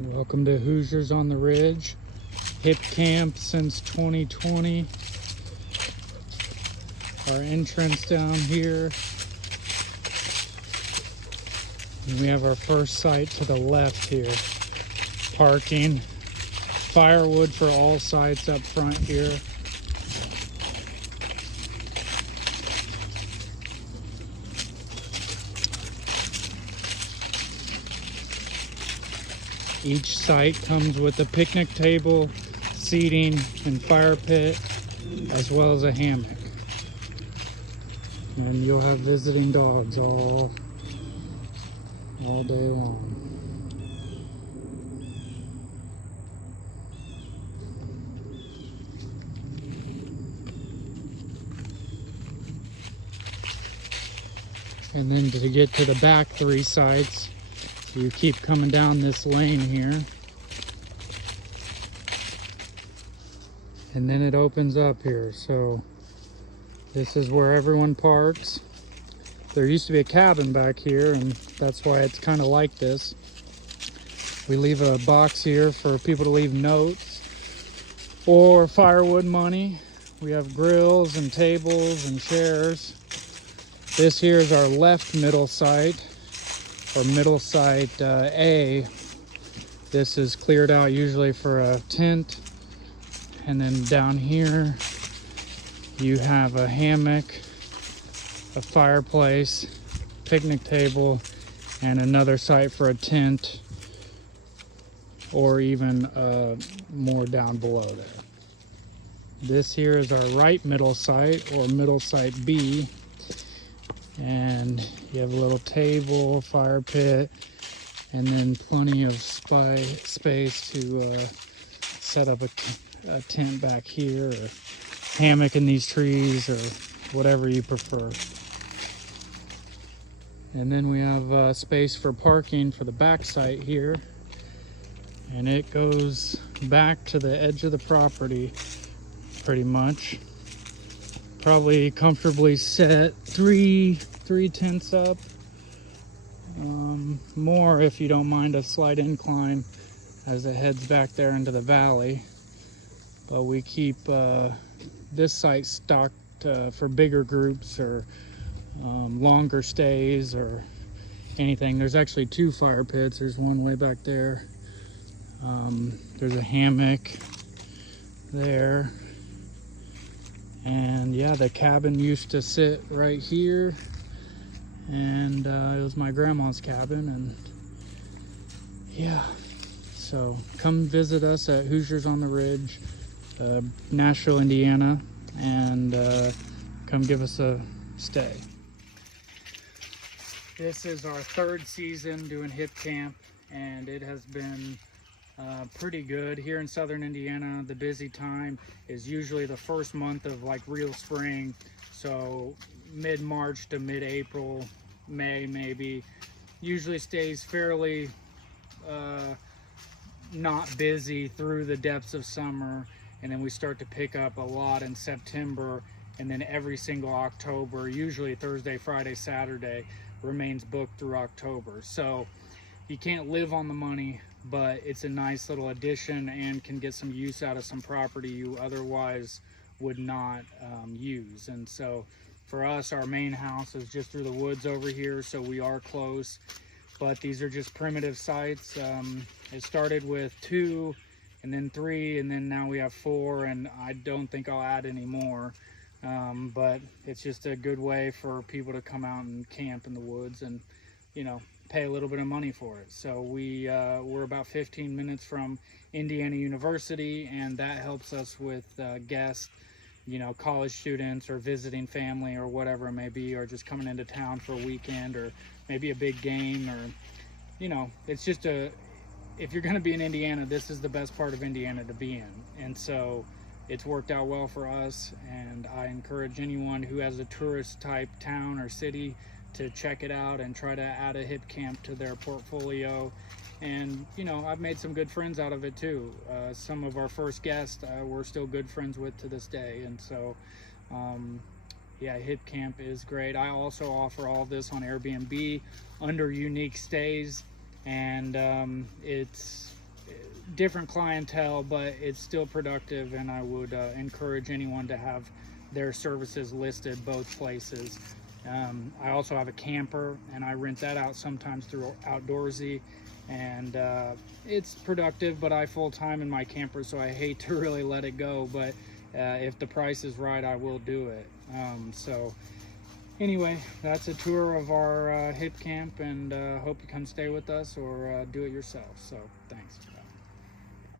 Welcome to Hoosiers on the Ridge. HipCamp since 2020. Our entrance down here. And we have our first site to the left here. Parking. Firewood for all sites up front here. Each site comes with a picnic table, seating, and fire pit, as well as a hammock. And you'll have visiting dogs all day long. And then to get to the back three sites, you keep coming down this lane here. And then it opens up here. So this is where everyone parks. There used to be a cabin back here, and that's why it's kind of like this. We leave a box here for people to leave notes or firewood money. We have grills and tables and chairs. This here is our left middle site, or middle site A. This is cleared out usually for a tent. And then down here you have a hammock, a fireplace, picnic table, and another site for a tent, or even more down below there. This here is our right middle site, or middle site B. And you have a little table, fire pit, and then plenty of space to set up a tent back here, or hammock in these trees, or whatever you prefer. And then we have space for parking for the back site here, and it goes back to the edge of the property pretty much. Probably comfortably set three tents up, more if you don't mind a slight incline as it heads back there into the valley. But we keep this site stocked for bigger groups, or longer stays, or anything. There's actually two fire pits. There's one way back there. There's a hammock there. And yeah, the cabin used to sit right here, and it was my grandma's cabin. And yeah, so come visit us at Hoosiers on the Ridge, Nashville, Indiana, and come give us a stay. This is our third season doing HipCamp, and it has been pretty good. Here in southern Indiana, the busy time is usually the first month of like real spring, so mid-March to mid-April, May maybe. Usually stays fairly not busy through the depths of summer, and then we start to pick up a lot in September, and then every single October, usually Thursday, Friday, Saturday, remains booked through October. So you can't live on the money, but it's a nice little addition and can get some use out of some property you otherwise would not use. And so for us, our main house is just through the woods over here, so we are close. But these are just primitive sites. It started with 2, and then 3, and then now we have 4, and I don't think I'll add any more. But it's just a good way for people to come out and camp in the woods and, you know, pay a little bit of money for it. So we're about 15 minutes from Indiana University, and that helps us with guests, you know, college students or visiting family or whatever it may be, or just coming into town for a weekend, or maybe a big game, or, you know, it's just if you're going to be in Indiana, this is the best part of Indiana to be in. And so it's worked out well for us, and I encourage anyone who has a tourist type town or city to check it out and try to add a HipCamp to their portfolio. And, you know, I've made some good friends out of it too. Some of our first guests we're still good friends with to this day. And so yeah, HipCamp is great. I also offer all this on Airbnb under unique stays, and it's different clientele, but it's still productive, and I would encourage anyone to have their services listed both places. I also have a camper, and I rent that out sometimes through Outdoorsy, and it's productive, but I full-time in my camper, so I hate to really let it go, but if the price is right, I will do it. So anyway, that's a tour of our HipCamp, and hope you come stay with us or do it yourself. So thanks.